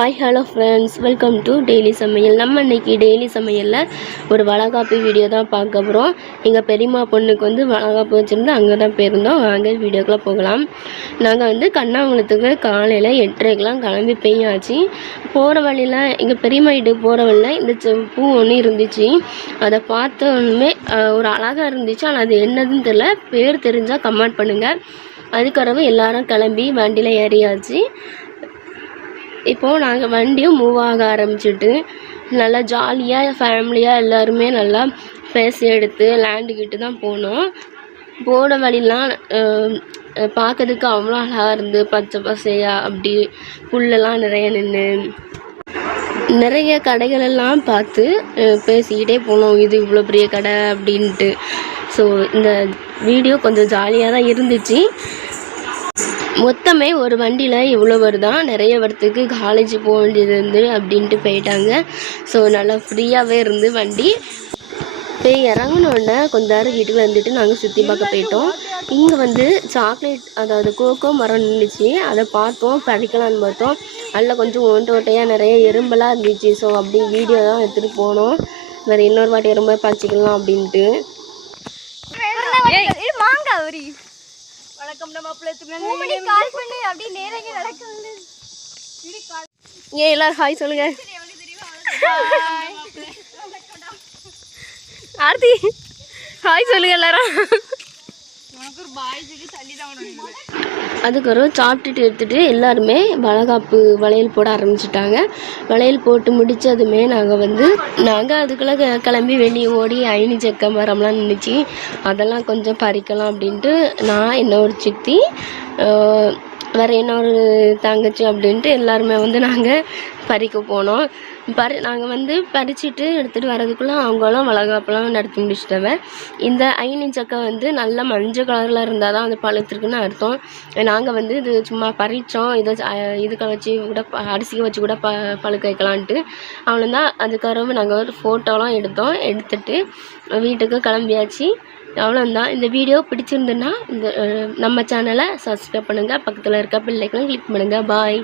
Hi hello friends, welcome to daily சமையல். நம்ம இன்றைக்கி டெய்லி சமையலில் ஒரு வளைகாப்பு வீடியோ தான் பார்க்க போகிறோம். எங்கள் பெரியம்மா பொண்ணுக்கு வந்து வளைகாப்பு வச்சுருந்து அங்கே தான் போயிருந்தோம். அங்கே வீடியோக்குள்ளே போகலாம். நாங்கள் வந்து கண்ணாங்குளத்துக்கு காலையில் 8:30க்கெலாம் கிளம்பி பெய்யாச்சு. போகிற வழியில் எங்கள் பெரியம்மா வீட்டுக்கு போகிற வழியில் இந்த பூ ஒன்று இருந்துச்சு. அதை பார்த்தோன்னுமே ஒரு அழகாக இருந்துச்சு. ஆனால் அது என்னதுன்னு தெரியல. பேர் தெரிஞ்சால் கமெண்ட் பண்ணுங்கள். அதுக்கறவு எல்லாரும் கிளம்பி வண்டியில் ஏறியாச்சு. இப்போது நாங்கள் வண்டியும் மூவ் ஆக ஆரம்பிச்சுட்டு நல்லா ஜாலியாக ஃபேமிலியாக எல்லாருமே நல்லா பேசி எடுத்து லேண்டுக்கிட்டு தான் போனோம். போன வழிலாம் பார்க்கறதுக்கு அவ்வளோ அழகாக இருந்து பச்சை பசையாக அப்படி புல்லெல்லாம் நிறைய நின்று நிறைய கடைகளெல்லாம் பார்த்து பேசிக்கிட்டே போனோம். இது இவ்வளோ பெரிய கடை அப்படின்ட்டு. ஸோ இந்த வீடியோ கொஞ்சம் ஜாலியாக தான் இருந்துச்சு. மொத்தமே ஒரு வண்டியில் இவ்வளோ வருதான், நிறைய வரத்துக்கு காலேஜ் போக வேண்டியது இருந்து அப்படின்ட்டு போயிட்டாங்க. ஸோ நல்லா ஃப்ரீயாகவே இருந்து வண்டி போய் இறங்கினோடனே கொஞ்ச நேரம் வீட்டுக்கு வந்துட்டு நாங்கள் சுற்றி பார்க்க போயிட்டோம். இங்கே வந்து சாக்லேட், அதாவது கோகோ மரம் நின்றுச்சு. அதை பார்த்தோம், பறிக்கலான்னு பார்த்தோம். அதில் கொஞ்சம் ஓட்டையாக நிறைய எறும்பெல்லாம் இருந்துச்சு. ஸோ அப்படி வீடியோ தான் எடுத்துகிட்டு போனோம். வேறு இன்னொரு வாட்டி எறும்பை பறிச்சிக்கலாம் அப்படின்ட்டு. ஏன் எல்லாரும் ஹாய் சொல்லுங்க. ஆர்த்தி ஹாய் சொல்லுங்க எல்லாரும். அதுக்கப்புறம் சாப்பிட்டுட்டு எடுத்துகிட்டு எல்லாருமே வளைகாப்பு வளையல் போட ஆரம்பிச்சிட்டாங்க. வளையல் போட்டு முடித்ததுமே நாங்கள் அதுக்குள்ளே கிளம்பி வெளியே ஓடி அயனி செக்க மரம்லாம் நின்றுச்சு. அதெல்லாம் கொஞ்சம் பறிக்கலாம் அப்படின்ட்டு நான் இன்னொரு சித்தி வேறு இன்னொரு தங்கச்சி அப்படின்ட்டு எல்லாருமே நாங்கள் பறிக்க போனோம். நாங்கள் பறிச்சுட்டு எடுத்துகிட்டு வரதுக்குள்ளே அவங்களாம் வளைகாப்பெல்லாம் நடத்தி முடிச்சிட்டவ. இந்த அயனி சக்கை நல்லா மஞ்சள் கலரில் இருந்தால் தான் அது பழுத்திருக்குன்னு அர்த்தம். நாங்கள் இது சும்மா பறித்தோம். இதுக்கு வச்சு கூட அரிசிக்கு வச்சு கூட பழுக்க வைக்கலான்ட்டு அவ்வளோதான். அதுக்கப்புறம் நாங்கள் ஒரு ஃபோட்டோலாம் எடுத்துட்டு வீட்டுக்கு கிளம்பியாச்சு. அவ்வளோதான். இந்த வீடியோ பிடிச்சிருந்துன்னா நம்ம சேனலை சப்ஸ்கிரைப் பண்ணுங்கள். பக்கத்தில் இருக்க பெல் ஐகானை கிளிக் பண்ணுங்கள். பாய்.